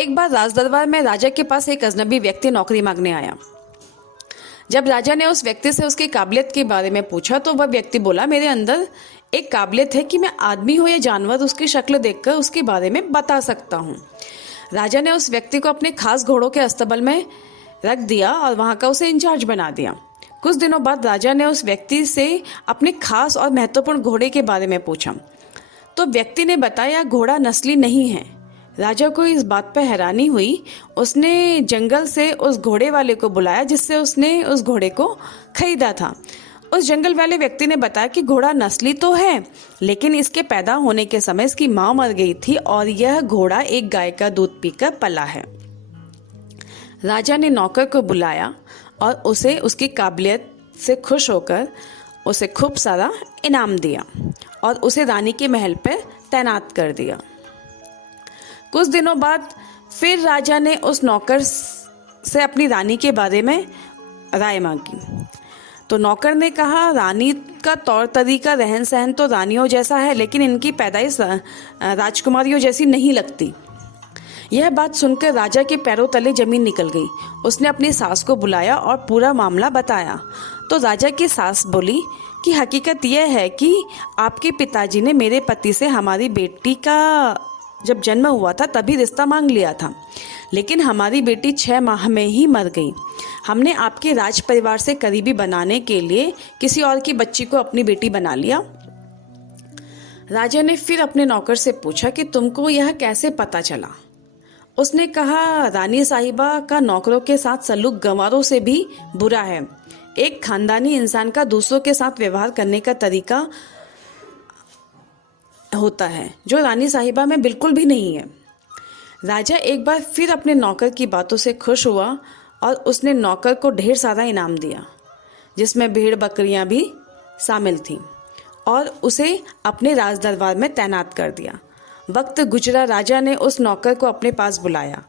एक बार राजदरबार में राजा के पास एक अजनबी व्यक्ति नौकरी मांगने आया। जब राजा ने उस व्यक्ति से उसकी काबिलियत के बारे में पूछा तो वह व्यक्ति बोला, मेरे अंदर एक काबिलियत है कि मैं आदमी हो या जानवर उसकी शक्ल देखकर उसके बारे में बता सकता हूँ। राजा ने उस व्यक्ति को अपने खास घोड़ों के अस्तबल में रख दिया और वहाँ का उसे इंचार्ज बना दिया। कुछ दिनों बाद राजा ने उस व्यक्ति से अपने खास और महत्वपूर्ण घोड़े के बारे में पूछा तो व्यक्ति ने बताया, घोड़ा नस्ली नहीं है। राजा को इस बात पर हैरानी हुई। उसने जंगल से उस घोड़े वाले को बुलाया जिससे उसने उस घोड़े को खरीदा था। उस जंगल वाले व्यक्ति ने बताया कि घोड़ा नस्ली तो है, लेकिन इसके पैदा होने के समय इसकी माँ मर गई थी और यह घोड़ा एक गाय का दूध पीकर पला है। राजा ने नौकर को बुलाया और उसे उसकी काबिलियत से खुश होकर उसे खूब सारा इनाम दिया और उसे रानी के महल पर तैनात कर दिया। कुछ दिनों बाद फिर राजा ने उस नौकर से अपनी रानी के बारे में राय मांगी तो नौकर ने कहा, रानी का तौर तरीका रहन सहन तो रानियों जैसा है, लेकिन इनकी पैदाइश राजकुमारियों जैसी नहीं लगती। यह बात सुनकर राजा के पैरों तले जमीन निकल गई। उसने अपनी सास को बुलाया और पूरा मामला बताया तो राजा की सास बोली कि हकीकत यह है कि आपके पिताजी ने मेरे पति से हमारी बेटी का जब जन्म हुआ था तभी रिश्ता मांग लिया था, लेकिन हमारी बेटी 6 माह में ही मर गई। हमने आपके राज परिवार से करीबी बनाने के लिए किसी और की बच्ची को अपनी बेटी बना लिया। राजा ने फिर अपने नौकर से पूछा कि तुमको यह कैसे पता चला। उसने कहा, रानी साहिबा का नौकरों के साथ सलूक गंवारों से भी बुरा है। एक खानदानी इंसान का दूसरों के साथ व्यवहार करने का तरीका होता है जो रानी साहिबा में बिल्कुल भी नहीं है। राजा एक बार फिर अपने नौकर की बातों से खुश हुआ और उसने नौकर को ढेर सारा इनाम दिया जिसमें भेड़ बकरियां भी शामिल थीं और उसे अपने राज दरबार में तैनात कर दिया। वक्त गुजरा, राजा ने उस नौकर को अपने पास बुलाया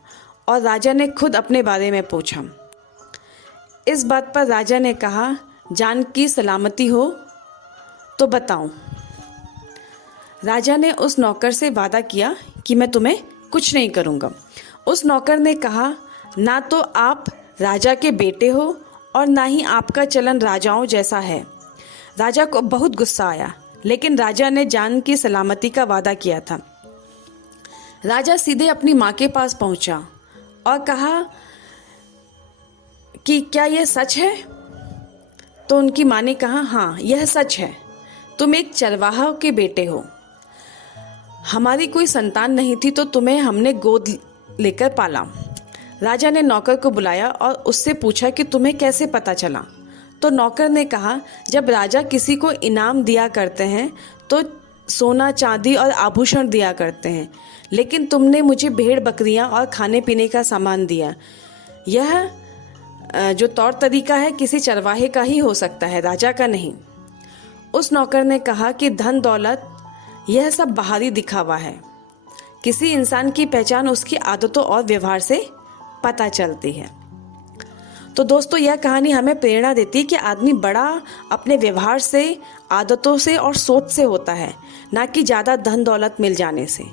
और राजा ने खुद अपने बारे में पूछा। इस बात पर राजा ने कहा, जान की सलामती हो तो बताऊं। राजा ने उस नौकर से वादा किया कि मैं तुम्हें कुछ नहीं करूंगा। उस नौकर ने कहा, ना तो आप राजा के बेटे हो और ना ही आपका चलन राजाओं जैसा है। राजा को बहुत गुस्सा आया, लेकिन राजा ने जान की सलामती का वादा किया था। राजा सीधे अपनी माँ के पास पहुंचा और कहा कि क्या यह सच है? तो उनकी माँ ने कहा, हाँ यह सच है, तुम एक चरवाहा के बेटे हो। हमारी कोई संतान नहीं थी तो तुम्हें हमने गोद लेकर पाला। राजा ने नौकर को बुलाया और उससे पूछा कि तुम्हें कैसे पता चला। तो नौकर ने कहा, जब राजा किसी को इनाम दिया करते हैं तो सोना चांदी और आभूषण दिया करते हैं, लेकिन तुमने मुझे भेड़ बकरियां और खाने पीने का सामान दिया। यह जो तौर तरीका है किसी चरवाहे का ही हो सकता है, राजा का नहीं। उस नौकर ने कहा कि धन दौलत यह सब बाहरी दिखावा है। किसी इंसान की पहचान उसकी आदतों और व्यवहार से पता चलती है। तो दोस्तों, यह कहानी हमें प्रेरणा देती है कि आदमी बड़ा अपने व्यवहार से, आदतों से और सोच से होता है, ना कि ज़्यादा धन दौलत मिल जाने से।